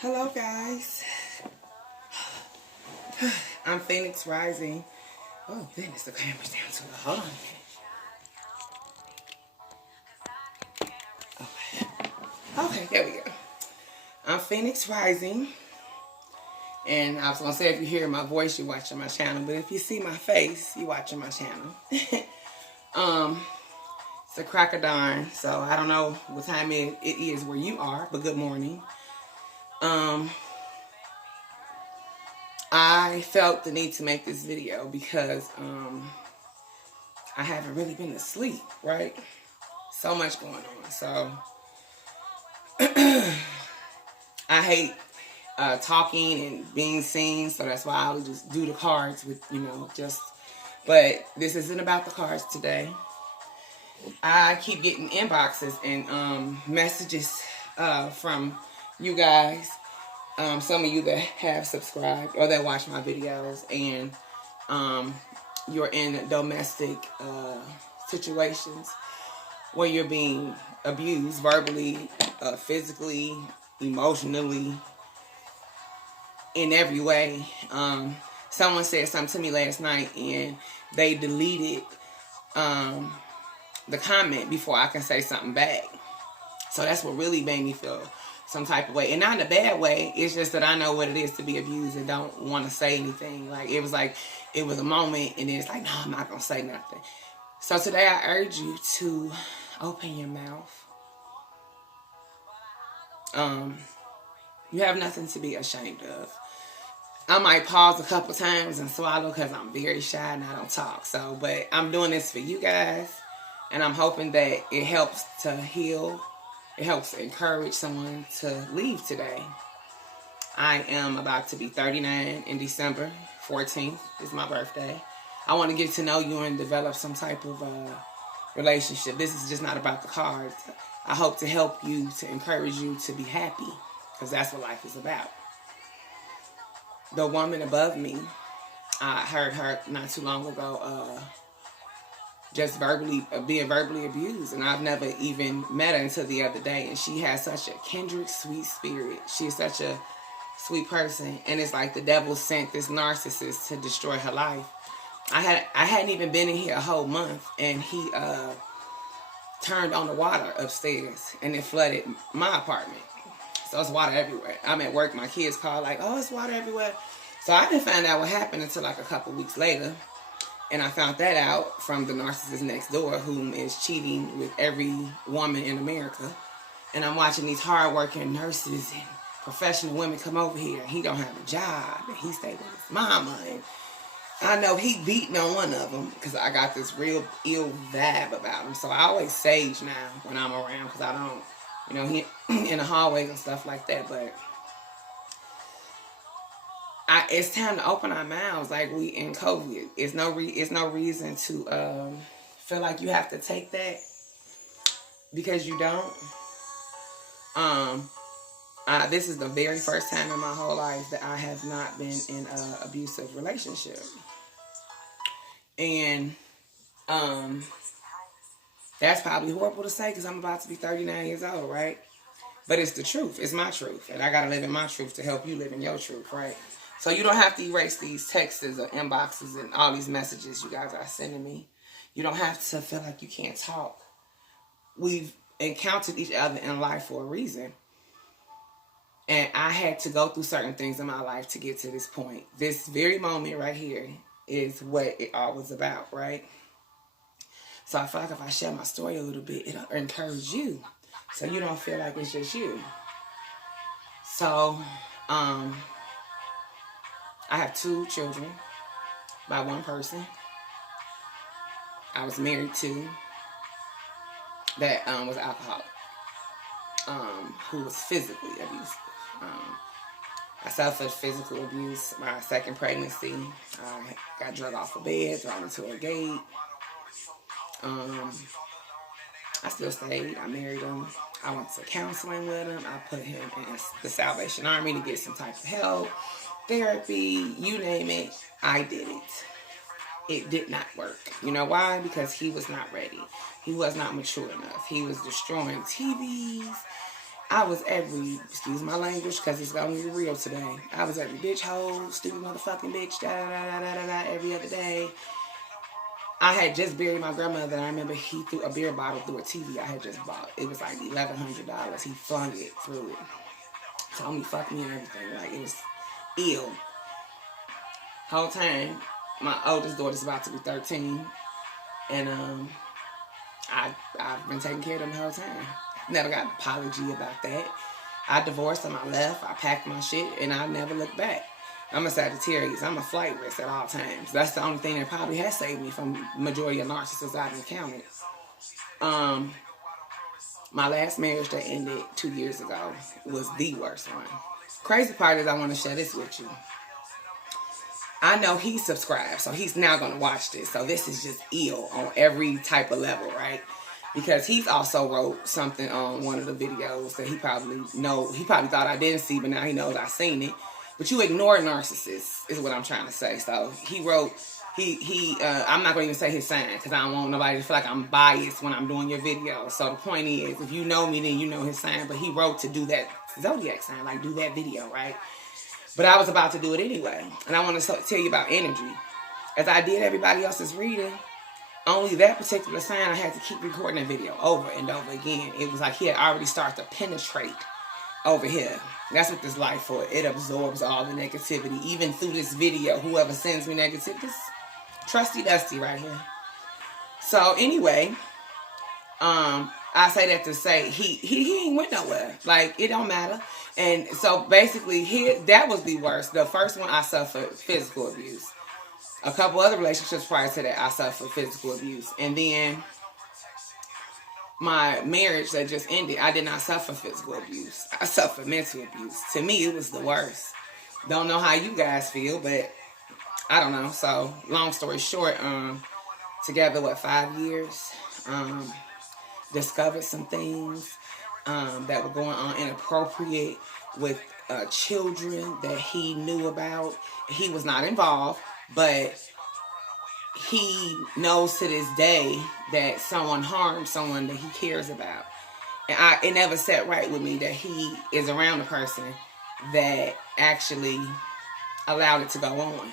Hello, guys. I'm Phoenix Rising. Oh, goodness, the camera's down to the hold on a minute. Okay, there we go. I'm Phoenix Rising. And I was going to say, if you hear my voice, you're watching my channel. But if you see my face, you're watching my channel. It's a crack of dawn. So I don't know what time it is where you are, but good morning. I felt the need to make this video because I haven't really been asleep, right? So much going on. So I hate talking and being seen, so that's why I'll just do the cards with, but this isn't about the cards today. I keep getting inboxes and messages from you guys. Some of you that have subscribed or that watch my videos, and you're in domestic situations where you're being abused verbally, physically, emotionally, in every way. Someone said something to me last night, and they deleted the comment before I can say something back. So that's what really made me feel some type of way, and not in a bad way. It's just that I know what it is to be abused and don't want to say anything. It was a moment, and then it's like, no, I'm not gonna say nothing. So today I urge you to open your mouth. You have nothing to be ashamed of. I might pause a couple times and swallow because I'm very shy and I don't talk. So, but I'm doing this for you guys, and I'm hoping that it helps to heal. It helps encourage someone to leave today. I am about to be 39 in December 14th is my birthday. I want to get to know you and develop some type of relationship. This is just not about the cards. I hope to help you, to encourage you to be happy, because that's what life is about. The woman above me, I heard her not too long ago just being verbally abused, and I've never even met her until the other day, and she has such a kindred sweet spirit. She's such a sweet person, and it's like the devil sent this narcissist to destroy her life. I hadn't even been in here a whole month, and he turned on the water upstairs, and it flooded my apartment. So it's water everywhere. I'm at work, my kids call like, oh, it's water everywhere. So I didn't find out what happened until like a couple weeks later. And I found that out from the narcissist next door, whom is cheating with every woman in America. And I'm watching these hardworking nurses and professional women come over here. And he don't have a job, and he stayed with his mama. And I know he beating on one of them because I got this real ill vibe about him. So I always sage now when I'm around, because I don't, he in the hallways and stuff like that. But it's time to open our mouths. Like, we in COVID. It's no reason to feel like you have to take that because you don't. This is the very first time in my whole life that I have not been in an abusive relationship. And that's probably horrible to say because I'm about to be 39 years old, right? But it's the truth. It's my truth. And I got to live in my truth to help you live in your truth, right? So you don't have to erase these texts or inboxes and all these messages you guys are sending me. You don't have to feel like you can't talk. We've encountered each other in life for a reason. And I had to go through certain things in my life to get to this point. This very moment right here is what it all was about, right? So I feel like if I share my story a little bit, it'll encourage you. So you don't feel like it's just you. So, I have 2 children by one person. I was married to that was alcoholic, who was physically abusive. I suffered physical abuse my second pregnancy. I got drugged off a bed, thrown into a gate. I still stayed. I married him. I went to counseling with him. I put him in the Salvation Army to get some type of help. Therapy, you name it, I did it. It did not work. You know why? Because he was not ready. He was not mature enough. He was destroying TVs I was every, excuse my language, because it's going to be real today. I was every bitch hole, stupid motherfucking bitch, every other day. I had just buried my grandmother, and I remember he threw a beer bottle through a TV I had just bought. It was like $1,100. He flung it through it. Told me fuck me and everything. Like, it was ill. Whole time, my oldest daughter's about to be 13, and I've been taking care of them the whole time. Never got an apology about that. I divorced and I left. I packed my shit and I never looked back. I'm a Sagittarius. I'm a flight risk at all times. That's the only thing that probably has saved me from the majority of narcissists I've encountered. My last marriage that ended 2 years ago was the worst one. Crazy part is I want to share this with you. I know he's subscribed, so he's now going to watch this. So this is just ill on every type of level, right? Because he's also wrote something on one of the videos that he probably thought I didn't see, but now he knows I've seen it. But you ignore narcissists is what I'm trying to say. So he wrote, I'm not going to even say his sign because I don't want nobody to feel like I'm biased when I'm doing your video. So the point is, if you know me, then you know his sign. But he wrote to do that zodiac sign, like do that video, right? But I was about to do it anyway. And I want to tell you about energy. As I did everybody else's reading, only that particular sign I had to keep recording the video over and over again. It was like he had already started to penetrate over here. That's what this life for. It absorbs all the negativity. Even through this video, whoever sends me negativity, this trusty dusty right here. So anyway, I say that to say he ain't went nowhere. Like, it don't matter. And so basically that was the worst. The first one, I suffered physical abuse. A couple other relationships prior to that, I suffered physical abuse. And then my marriage that just ended, I did not suffer physical abuse. I suffered mental abuse. To me, it was the worst. Don't know how you guys feel, but I don't know. So, long story short, together, 5 years? Discovered some things that were going on inappropriate with children that he knew about. He was not involved. But he knows to this day that someone harmed someone that he cares about. And it never sat right with me that he is around a person that actually allowed it to go on.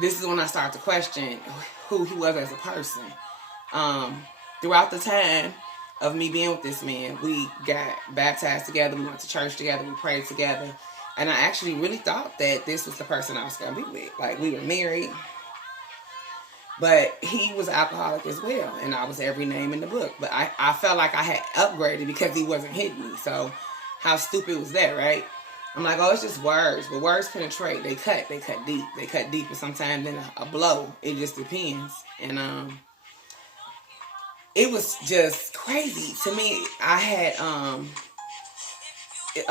This is when I start to question who he was as a person. Throughout the time of me being with this man, we got baptized together, we went to church together, we prayed together. And I actually really thought that this was the person I was going to be with. Like, we were married. But he was an alcoholic as well. And I was every name in the book. But I felt like I had upgraded because he wasn't hitting me. So, how stupid was that, right? I'm like, oh, it's just words. But words penetrate. They cut deep. They cut deeper sometimes than a blow. It just depends. And it was just crazy. To me, I had...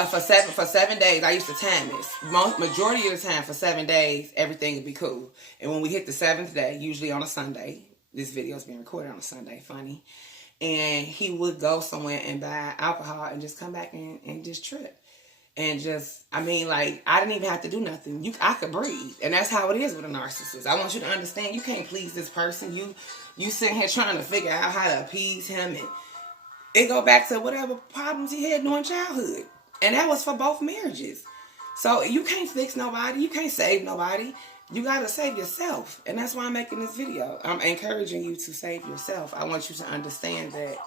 For 7 days, I used to time this. Majority of the time, for 7 days, everything would be cool. And when we hit the 7th day, usually on a Sunday, this video is being recorded on a Sunday, funny. And he would go somewhere and buy alcohol and just come back and just trip. And just, I mean, like, I didn't even have to do nothing. I could breathe. And that's how it is with a narcissist. I want you to understand, you can't please this person. You sitting here trying to figure out how to appease him. And it go back to whatever problems he had during childhood. And that was for both marriages. So you can't fix nobody. You can't save nobody. You got to save yourself. And that's why I'm making this video. I'm encouraging you to save yourself. I want you to understand that.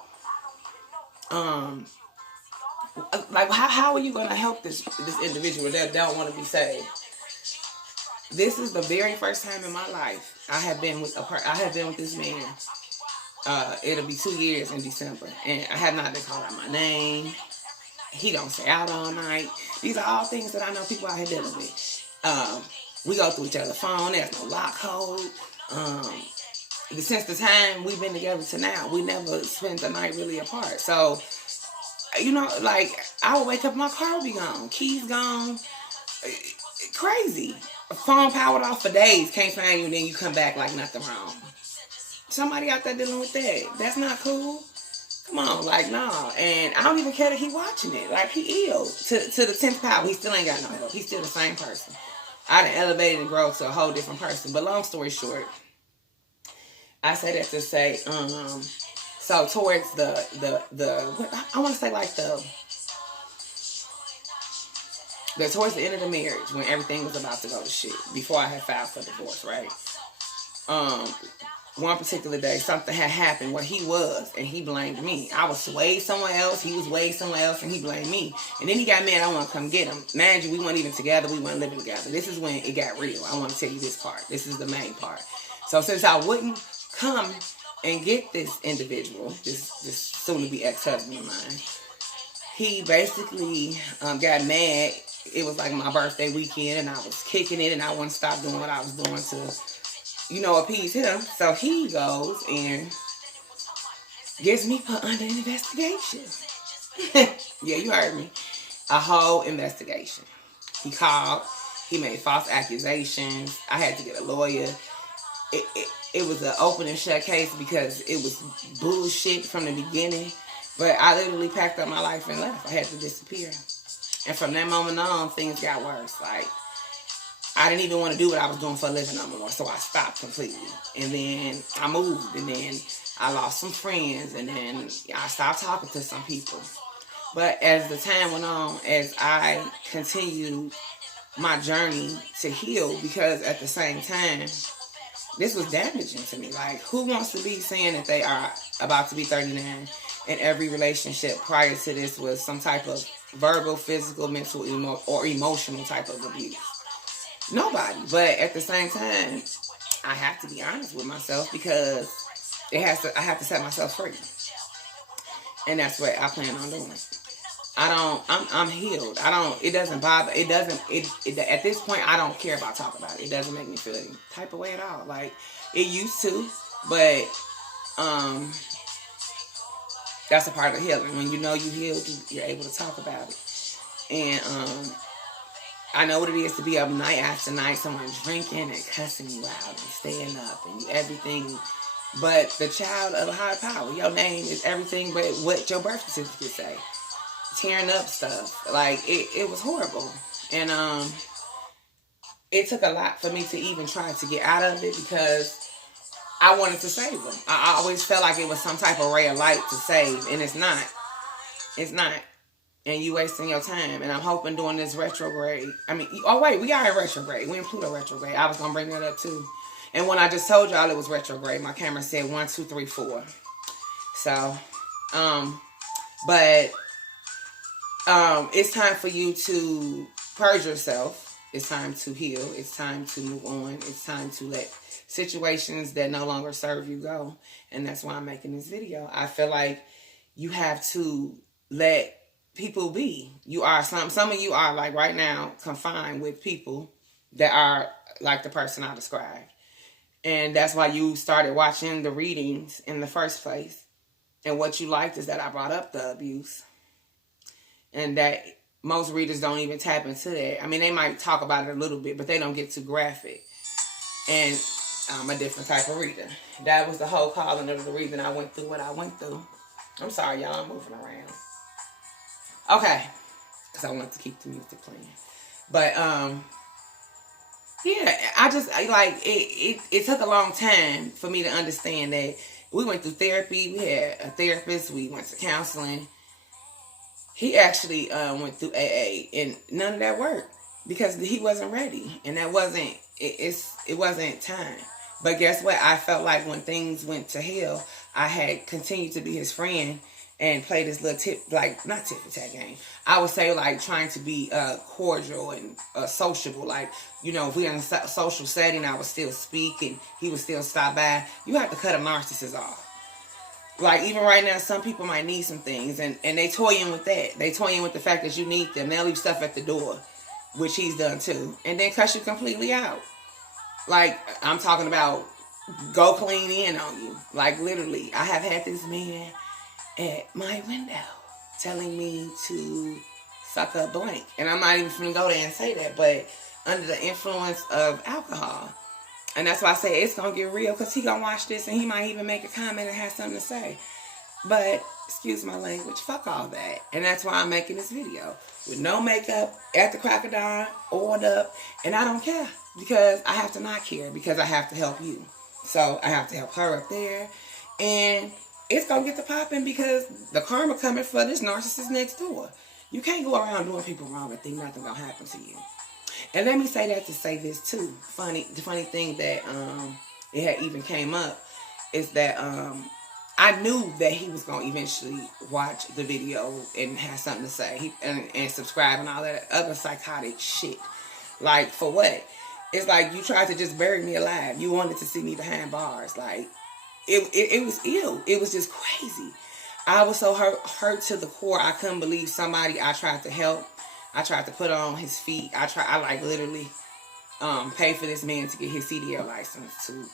Like, how are you going to help this individual that don't want to be saved? This is the very first time in my life I have been with this man. It'll be 2 years in December. And I have not been called out my name. He don't stay out all night. These are all things that I know people out here dealing with. We go through each other's phone. There's no lock code. Since the time we've been together to now, we never spent the night really apart. So, you know, like, I would wake up, my car would be gone. Keys gone. Crazy. Phone powered off for days. Can't find you, and then you come back like nothing wrong. Somebody out there dealing with that. That's not cool. Come on, like, nah. And I don't even care that he watching it. Like, he ill. To the 10th power, he still ain't got no help. He's still the same person. I done elevated and grown to a whole different person. But long story short, I say that to say, so towards the I want to say like the towards the end of the marriage, when everything was about to go to shit, before I had filed for divorce, right? One particular day, something had happened where he was, and he blamed me. I was way somewhere else, he was way somewhere else, and he blamed me. And then he got mad, I want to come get him. Mind you, we weren't even together, we weren't living together. This is when it got real. I want to tell you this part. This is the main part. So since I wouldn't come and get this individual, this soon-to-be ex-husband of mine, he basically got mad. It was like my birthday weekend, and I was kicking it, and I wanted to stop doing what I was doing to, appease him. So he goes and gets me put under investigation. Yeah, you heard me. A whole investigation. He called. He made false accusations. I had to get a lawyer. It was an open and shut case because it was bullshit from the beginning. But I literally packed up my life and left. I had to disappear. And from that moment on, things got worse. Like, I didn't even want to do what I was doing for a living no more. So I stopped completely. And then I moved. And then I lost some friends. And then I stopped talking to some people. But as the time went on, as I continued my journey to heal, because at the same time, this was damaging to me. Like, who wants to be saying that they are about to be 39 and every relationship prior to this was some type of verbal, physical, mental, or emotional type of abuse? Nobody. But at the same time, I have to be honest with myself because I have to set myself free. And that's what I plan on doing. I'm healed. It doesn't bother, at this point, I don't care about talking about it. It doesn't make me feel any type of way at all. Like, it used to, but, that's a part of healing. When you know you healed, you're able to talk about it. And, I know what it is to be up night after night, someone drinking and cussing you out and staying up and everything. But the child of a higher power, your name is everything but what your birth certificate say. Tearing up stuff. Like, it was horrible. And it took a lot for me to even try to get out of it because I wanted to save them. I always felt like it was some type of ray of light to save, and it's not. It's not. And you wasting your time. And I'm hoping doing this retrograde. We are in retrograde. We in Pluto retrograde. I was going to bring that up too. And when I just told y'all it was retrograde, my camera said 1, 2, 3, 4. So, but it's time for you to purge yourself. It's time to heal. It's time to move on. It's time to let situations that no longer serve you go. And that's why I'm making this video. I feel like you have to let people be. You are some of you are, like, right now confined with people that are like the person I described. And that's why you started watching the readings in the first place. And what you liked is that I brought up the abuse. And that most readers don't even tap into that. I mean, they might talk about it a little bit, but they don't get too graphic. And I'm a different type of reader. That was the whole calling of the reason I went through what I went through. I'm sorry, y'all. I'm moving around. Okay. Because I wanted to keep the music playing. But, yeah, it took a long time for me to understand that we went through therapy. We had a therapist. We went to counseling. He actually went through AA, and none of that worked because he wasn't ready, and that wasn't it wasn't time. But guess what? I felt like when things went to hell, I had continued to be his friend and play this little not tit for tat game. I would say, like, trying to be cordial and sociable. Like, if we're in a social setting, I would still speak and he would still stop by. You have to cut a narcissist off. Like, even right now, some people might need some things, and they toying with that. They toying with the fact that you need them. They'll leave stuff at the door, which he's done too, and then cuss you completely out. Like, I'm talking about go clean in on you. Like, literally, I have had this man at my window telling me to suck a blank. And I'm not even finna go there and say that, but under the influence of alcohol. And that's why I say it's going to get real, because he going to watch this and he might even make a comment and have something to say. But, excuse my language, fuck all that. And that's why I'm making this video. With no makeup, at the crack of dawn, oiled up. And I don't care, because I have to not care, because I have to help you. So, I have to help her up there. And it's going to get to popping, because the karma coming for this narcissist next door. You can't go around doing people wrong and think nothing gonna happen to you. And let me say that to say this too. The funny thing that it had even came up is that I knew that he was gonna eventually watch the video and have something to say and subscribe and all that other psychotic shit. Like, for what? It's like you tried to just bury me alive. You wanted to see me behind bars. Like, it was ill. It was just crazy. I was so hurt to the core. I couldn't believe somebody I tried to help. I tried to put on his feet. I like literally pay for this man to get his CDL license, to,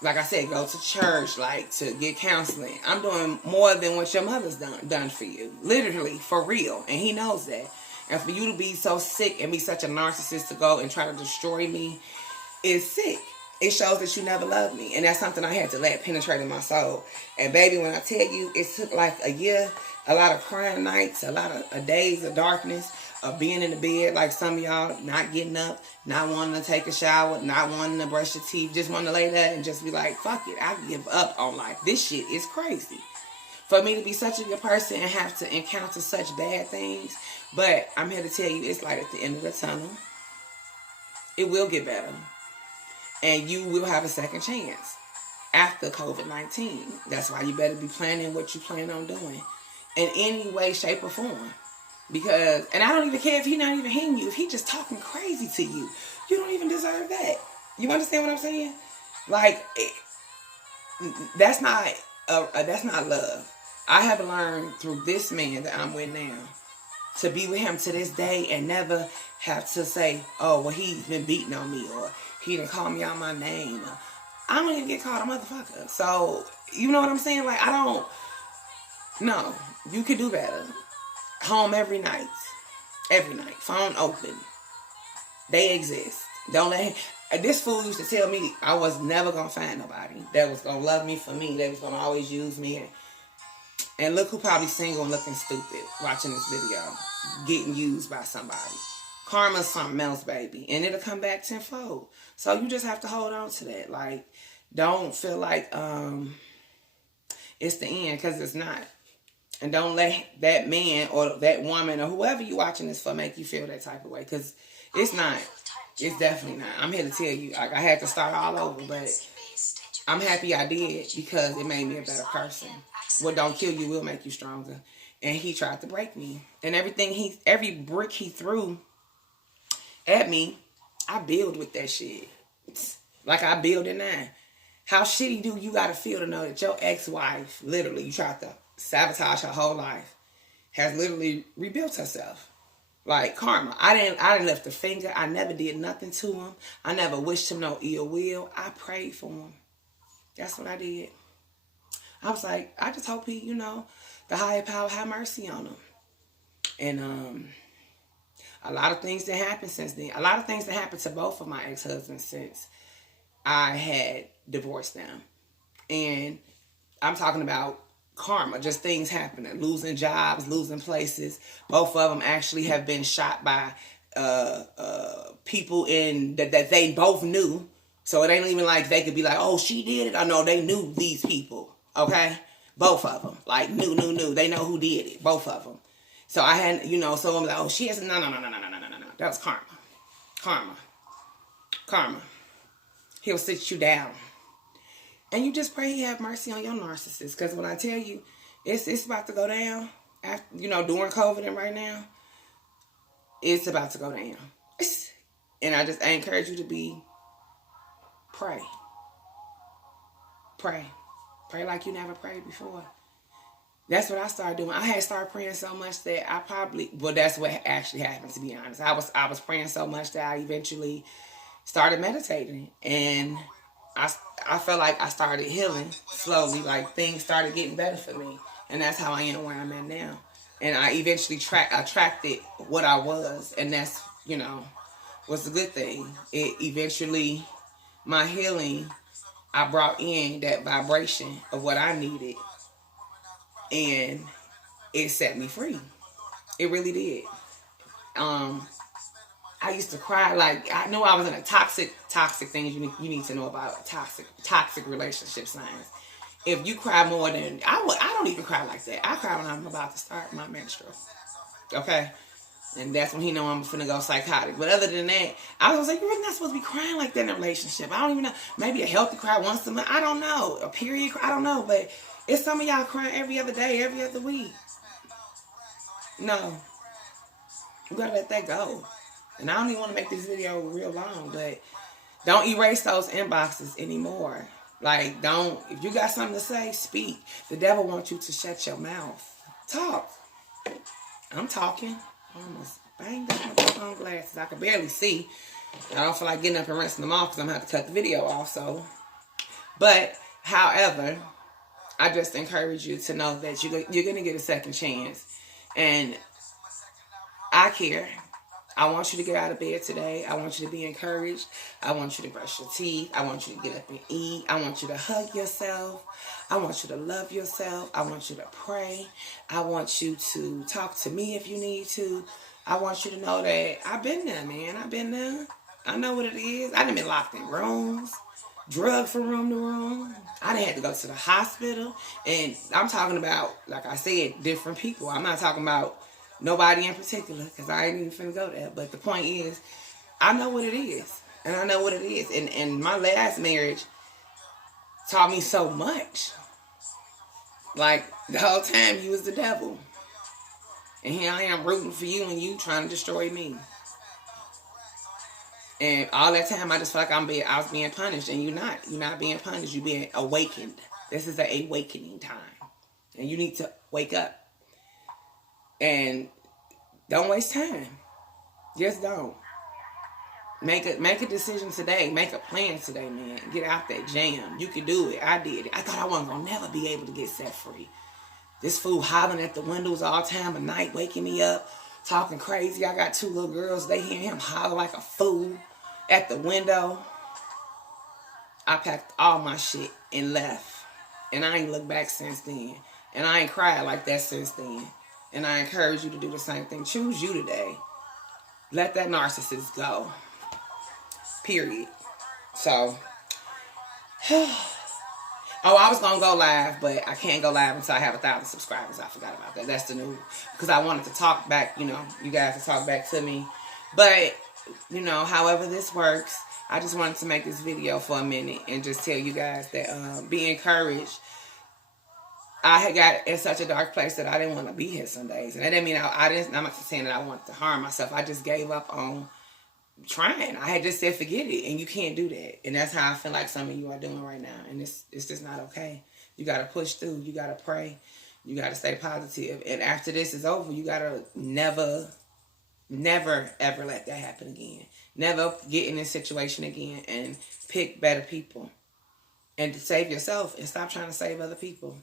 like I said, go to church, like to get counseling. I'm doing more than what your mother's done for you. Literally, for real. And he knows that. And for you to be so sick and be such a narcissist to go and try to destroy me is sick. It shows that you never loved me. And that's something I had to let penetrate in my soul. And baby, when I tell you, it took like a year, a lot of crying nights, a lot of days of darkness, of being in the bed like some of y'all, not getting up, not wanting to take a shower, not wanting to brush your teeth, just wanting to lay there and just be like, fuck it, I give up on life. This shit is crazy. For me to be such a good person and have to encounter such bad things. But I'm here to tell you, it's like at the end of the tunnel. It will get better. And you will have a second chance after COVID-19. That's why you better be planning what you plan on doing in any way, shape, or form. Because, and I don't even care if he's not even hitting you. If he's just talking crazy to you, you don't even deserve that. You understand what I'm saying? Like, that's not love. I have learned through this man that I'm with now to be with him to this day and never have to say, oh, well, he's been beating on me, or he didn't call me out my name. I don't even get called a motherfucker. So, you know what I'm saying? Like, no, you could do better. Home every night. Every night. Phone open. They exist. Don't let him. This fool used to tell me I was never going to find nobody that was going to love me for me. That was going to always use me. And look who probably single and looking stupid watching this video. Getting used by somebody. Karma's something else, baby. And it'll come back tenfold. So you just have to hold on to that. Like, don't feel like it's the end, because it's not. And don't let that man or that woman or whoever you're watching this for make you feel that type of way. Because it's not. It's definitely not. I'm here to tell you. Like, I had to start all over. But I'm happy I did, because it made me a better person. What don't kill you will make you stronger. And he tried to break me. And every brick he threw at me, I build with that shit. Like I build it now. How shitty do you gotta feel to know that your ex-wife, literally, you tried to sabotage her whole life, has literally rebuilt herself. Like karma. I didn't lift a finger. I never did nothing to him. I never wished him no ill will. I prayed for him. That's what I did. I was like, I just hope he, the higher power have mercy on him. And a lot of things that happened since then. A lot of things that happened to both of my ex-husbands since I had divorced them. And I'm talking about karma, just things happening, losing jobs, losing places. Both of them actually have been shot by people that they both knew. So it ain't even like they could be like, oh, she did it. I know they knew these people. Okay? Both of them. Like, knew. They know who did it. Both of them. So I had, so I'm like, oh, she has, no. That was karma. He'll sit you down. And you just pray he have mercy on your narcissist. Because when I tell you, it's about to go down. After, during COVID and right now, it's about to go down. And I encourage you to pray. Pray like you never prayed before. That's what I started doing. I had started praying so much that that's what actually happened, to be honest. I was praying so much that I eventually started meditating. And I felt like I started healing slowly. Like, things started getting better for me. And that's how I am where I'm at now. And I eventually attracted what I was. And that's, was a good thing. It eventually, my healing, I brought in that vibration of what I needed. And it set me free. It really did. I used to cry. Like, I knew I was in a toxic things you need to know about toxic relationship signs. If you cry more than I don't even cry like that. I cry when I'm about to start my menstrual. Okay? And that's when he know I'm finna go psychotic. But other than that, I was like, you're really not supposed to be crying like that in a relationship. I don't even know. Maybe a healthy cry once a month. I don't know. A period cry. I don't know. But it's some of y'all crying every other day, every other week. No. You gotta let that go. And I don't even want to make this video real long, but don't erase those inboxes anymore. Like, don't, if you got something to say, speak. The devil wants you to shut your mouth. Talk. I'm talking. I almost banged up my phone glasses. I can barely see. I don't feel like getting up and rinsing them off because I'm going to have to cut the video off. So, but, however, I just encourage you to know that you're going to get a second chance. And I care. I want you to get out of bed today. I want you to be encouraged. I want you to brush your teeth. I want you to get up and eat. I want you to hug yourself. I want you to love yourself. I want you to pray. I want you to talk to me if you need to. I want you to know that I've been there, man. I've been there. I know what it is. I done been locked in rooms, drugged from room to room. I done had to go to the hospital. And I'm talking about, like I said, different people. I'm not talking about nobody in particular, because I ain't even finna go there. But the point is, I know what it is. And I know what it is. And my last marriage taught me so much. Like, the whole time you was the devil. And here I am rooting for you and you trying to destroy me. And all that time I just feel like I was being punished. And you're not. You're not being punished. You're being awakened. This is an awakening time. And you need to wake up. And don't waste time. Just don't. Make a decision today. Make a plan today, man. Get out that jam. You can do it. I did it. I thought I wasn't going to never be able to get set free. This fool hollering at the windows all time of night, waking me up, talking crazy. I got 2 little girls. They hear him holler like a fool at the window. I packed all my shit and left. And I ain't looked back since then. And I ain't cried like that since then. And I encourage you to do the same thing. Choose you today. Let that narcissist go. Period. So, I was going to go live, but I can't go live until I have 1,000 subscribers. I forgot about that. That's the new, because I wanted to talk back, you guys to talk back to me. But, however this works, I just wanted to make this video for a minute and just tell you guys that be encouraged. I had got in such a dark place that I didn't want to be here some days. And that didn't mean I'm not saying that I wanted to harm myself. I just gave up on trying. I had just said, forget it. And you can't do that. And that's how I feel like some of you are doing right now. And it's just not okay. You got to push through. You got to pray. You got to stay positive. And after this is over, you got to never, ever let that happen again. Never get in this situation again, and pick better people. And to save yourself and stop trying to save other people.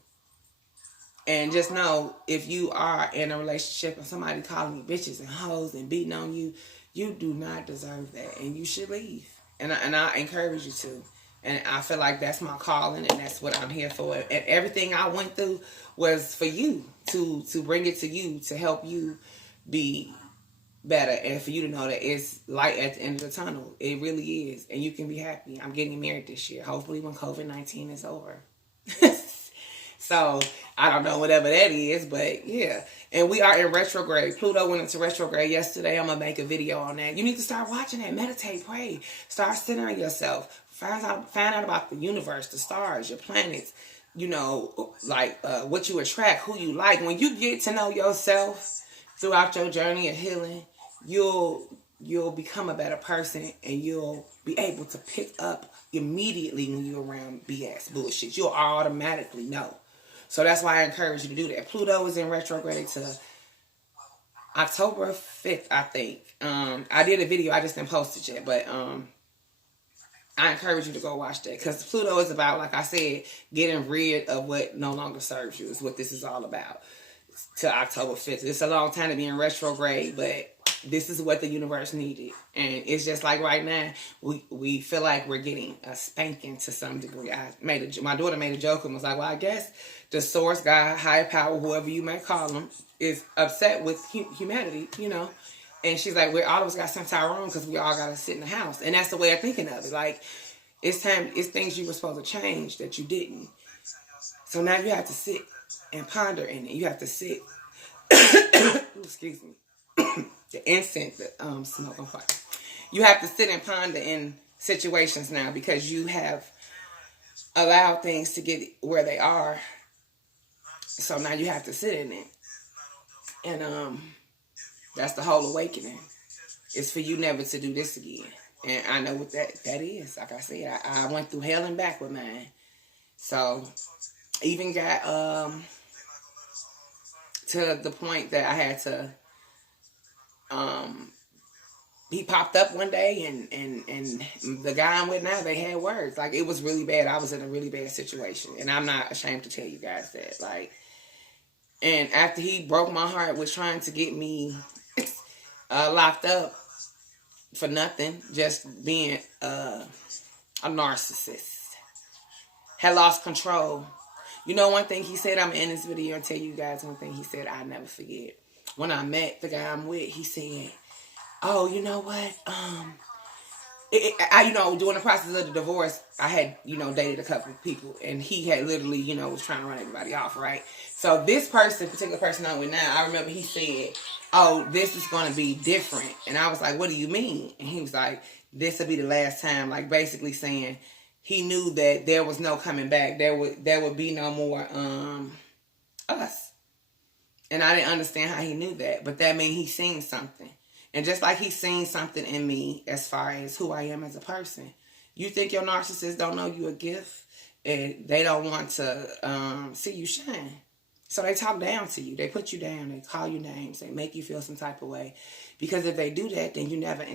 And just know, if you are in a relationship and somebody calling you bitches and hoes and beating on you, you do not deserve that. And you should leave. And I encourage you to. And I feel like that's my calling, and that's what I'm here for. And everything I went through was for you, to bring it to you, to help you be better, and for you to know that it's light at the end of the tunnel. It really is. And you can be happy. I'm getting married this year, hopefully when COVID-19 is over. So, I don't know whatever that is, but yeah. And we are in retrograde. Pluto went into retrograde yesterday. I'm going to make a video on that. You need to start watching that. Meditate, pray. Start centering yourself. Find out about the universe, the stars, your planets. What you attract, who you like. When you get to know yourself throughout your journey of healing, you'll become a better person, and you'll be able to pick up immediately when you're around BS, bullshit. You'll automatically know. So that's why I encourage you to do that. Pluto is in retrograde to October 5th, I think. I did a video. I just didn't post it yet. But I encourage you to go watch that. Because Pluto is about, like I said, getting rid of what no longer serves you. Is what this is all about. To October 5th. It's a long time to be in retrograde. But this is what the universe needed. And it's just like right now, we feel like we're getting a spanking to some degree. My daughter made a joke and was like, well, I guess the source, God, higher power, whoever you may call them, is upset with humanity, And she's like, all of us got sent to our room because we all got to sit in the house. And that's the way of thinking of it. Like, it's things you were supposed to change that you didn't. So now you have to sit and ponder in it. You have to sit Excuse me. The incense, the smoke on fire. You have to sit and ponder in situations now because you have allowed things to get where they are. So now you have to sit in it. And that's the whole awakening. It's for you never to do this again. And I know what that is. Like I said, I went through hell and back with mine. So even got to the point that I had to he popped up one day and the guy I'm with now, they had words. Like, it was really bad. I was in a really bad situation. And I'm not ashamed to tell you guys that. Like, and after he broke my heart, was trying to get me locked up for nothing, just being a narcissist. Had lost control. You know one thing he said, I'm in this video and tell you guys one thing he said I'll never forget. When I met the guy I'm with, he said, oh, you know what? During the process of the divorce, I had, dated a couple of people, and he had literally, was trying to run everybody off, right? So this particular person I'm with now, I remember he said, oh, this is going to be different. And I was like, what do you mean? And he was like, this will be the last time, like basically saying he knew that there was no coming back. There would be no more us. And I didn't understand how he knew that, but that meant he seen something. And just like he's seen something in me as far as who I am as a person. You think your narcissist don't know you a gift, and they don't want to see you shine. So they talk down to you. They put you down. They call you names. They make you feel some type of way. Because if they do that, then you never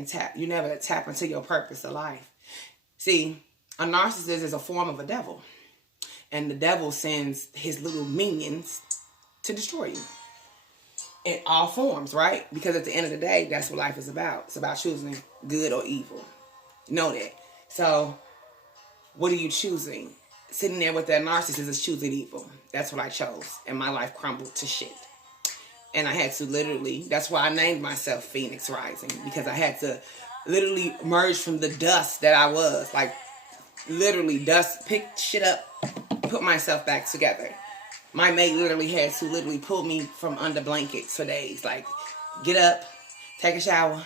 tap into your purpose of life. See, a narcissist is a form of a devil. And the devil sends his little minions to destroy you. In all forms, right? Because at the end of the day, that's what life is about. It's about choosing good or evil. Know that. So, what are you choosing? Sitting there with that narcissist is choosing evil. That's what I chose. And my life crumbled to shit. And I had to literally, that's why I named myself Phoenix Rising. Because I had to literally emerge from the dust that I was. Like, literally dust, pick shit up, put myself back together. My mate literally had to pull me from under blankets for days. Like, get up, take a shower,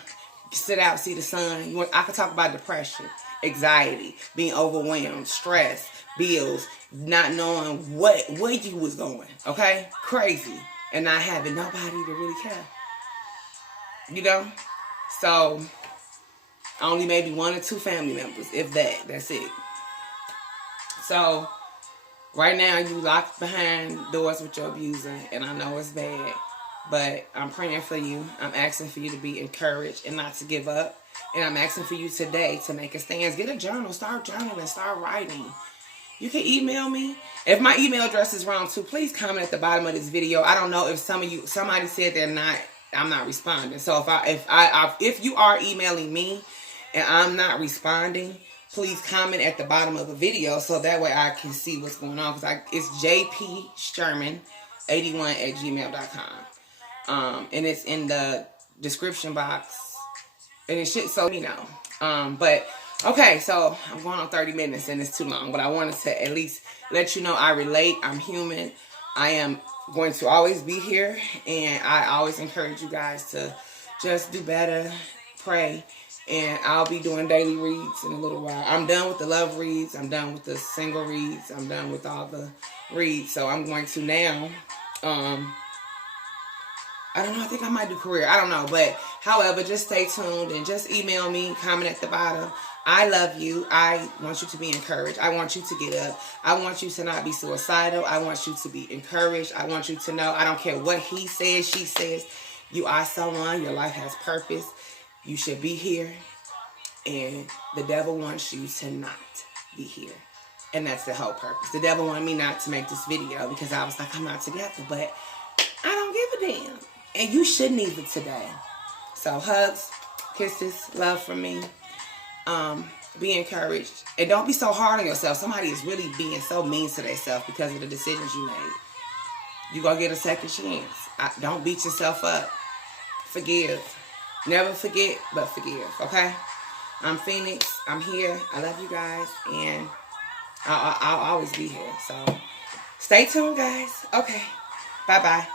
sit out, see the sun. I could talk about depression, anxiety, being overwhelmed, stress, bills, not knowing where you was going, okay? Crazy. And not having nobody to really care. So, only maybe 1 or 2 family members, if that. That's it. So, right now, you locked behind doors with your abuser, and I know it's bad, but I'm praying for you. I'm asking for you to be encouraged and not to give up, and I'm asking for you today to make a stand. Get a journal. Start journaling. Start writing. You can email me. If my email address is wrong, too, please comment at the bottom of this video. I don't know if somebody said I'm not responding. So if you are emailing me and I'm not responding, please comment at the bottom of the video so that way I can see what's going on. Because it's jpsherman81@gmail.com. And it's in the description box. And it should, so but, okay, so I'm going on 30 minutes and it's too long. But I wanted to at least let you know I relate. I'm human. I am going to always be here. And I always encourage you guys to just do better, pray. And I'll be doing daily reads in a little while. I'm done with the love reads. I'm done with the single reads. I'm done with all the reads. So I'm going to now, I don't know, I think I might do career. I don't know. But however, just stay tuned and just email me, comment at the bottom. I love you. I want you to be encouraged. I want you to get up. I want you to not be suicidal. I want you to be encouraged. I want you to know, I don't care what he says, she says, you are someone. Your life has purpose. You should be here, and the devil wants you to not be here, and that's the whole purpose. The devil wanted me not to make this video because I was like, I'm not together, but I don't give a damn, and you shouldn't either today. So hugs, kisses, love from me. Be encouraged, and don't be so hard on yourself. Somebody is really being so mean to themselves because of the decisions you made. You're going to get a second chance. Don't beat yourself up. Forgive. Never forget, but forgive, okay? I'm Phoenix. I'm here. I love you guys, and I'll always be here. So stay tuned, guys. Okay. Bye-bye.